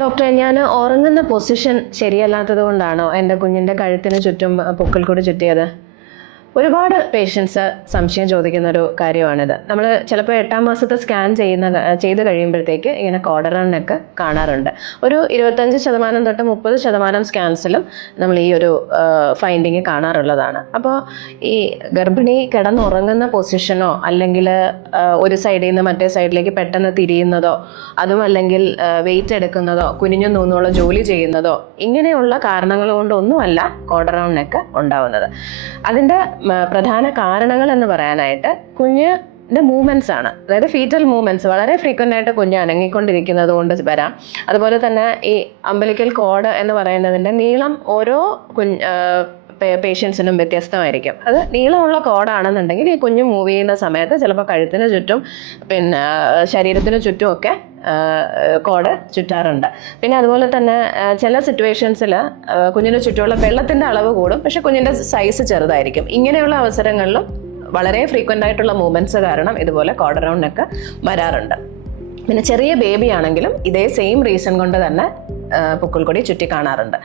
ഡോക്ടറെ, ഞാൻ ഉറങ്ങുന്ന പൊസിഷൻ ശരിയല്ലാത്തത് കൊണ്ടാണോ എൻ്റെ കുഞ്ഞിൻ്റെ കഴുത്തിന് ചുറ്റും പൊക്കിൾ കൂടി ചുറ്റിയത്? ഒരുപാട് പേഷ്യൻസ് സംശയം ചോദിക്കുന്ന ഒരു കാര്യമാണിത്. നമ്മൾ ചിലപ്പോൾ 8-ാം മാസത്തെ സ്കാൻ ചെയ്ത് കഴിയുമ്പോഴത്തേക്ക് ഇങ്ങനെ കോർഡറൽ നെക്ക് കാണാറുണ്ട്. ഒരു 25% തൊട്ട് 30% സ്കാൻസിലും നമ്മൾ ഈ ഒരു ഫൈൻഡിങ് കാണാറുള്ളതാണ്. അപ്പോൾ ഈ ഗർഭിണി കിടന്നുറങ്ങുന്ന പൊസിഷനോ അല്ലെങ്കിൽ ഒരു സൈഡിൽ നിന്ന് മറ്റേ സൈഡിലേക്ക് പെട്ടെന്ന് തിരിയുന്നതോ, അതും അല്ലെങ്കിൽ വെയിറ്റ് എടുക്കുന്നതോ, കുനിഞ്ഞു നൂന്നുള്ള ജോലി ചെയ്യുന്നതോ, ഇങ്ങനെയുള്ള കാരണങ്ങൾ കൊണ്ടൊന്നുമല്ല കോർഡറൽ നെക്ക് ഉണ്ടാവുന്നത്. അതിൻ്റെ പ്രധാന കാരണങ്ങൾ എന്ന് പറയാനായിട്ട് കുഞ്ഞിൻ്റെ മൂവ്മെൻറ്റ്സ് ആണ്. അതായത് ഫീറ്റൽ മൂവ്മെൻറ്റ്സ് വളരെ ഫ്രീക്വൻ്റ് ആയിട്ട് കുഞ്ഞ് അനങ്ങിക്കൊണ്ടിരിക്കുന്നത് കൊണ്ട് വരാം. അതുപോലെ തന്നെ ഈ അംബലിക്കൽ കോഡ് എന്ന് പറയുന്നതിൻ്റെ നീളം ഓരോ പേഷ്യൻസിനും വ്യത്യസ്തമായിരിക്കും. അത് നീളമുള്ള കോഡാണെന്നുണ്ടെങ്കിൽ ഈ കുഞ്ഞ് മൂവ് ചെയ്യുന്ന സമയത്ത് ചിലപ്പോൾ കഴുത്തിന് ചുറ്റും പിന്നെ ശരീരത്തിന് ചുറ്റുമൊക്കെ കോഡ് ചുറ്റാറുണ്ട്. പിന്നെ അതുപോലെ തന്നെ ചില സിറ്റുവേഷൻസിൽ കുഞ്ഞിന് ചുറ്റുമുള്ള വെള്ളത്തിൻ്റെ അളവ് കൂടും, പക്ഷെ കുഞ്ഞിൻ്റെ സൈസ് ചെറുതായിരിക്കും. ഇങ്ങനെയുള്ള അവസരങ്ങളിലും വളരെ ഫ്രീക്വൻ്റ് ആയിട്ടുള്ള മൂവ്മെൻറ്റ്സ് കാരണം ഇതുപോലെ കോർഡറൽ നെക്ക് വരാറുണ്ട്. പിന്നെ ചെറിയ ബേബി ആണെങ്കിലും ഇതേ സെയിം റീസൺ കൊണ്ട് തന്നെ പൊക്കിൾ കൊടി ചുറ്റി കാണാറുണ്ട്.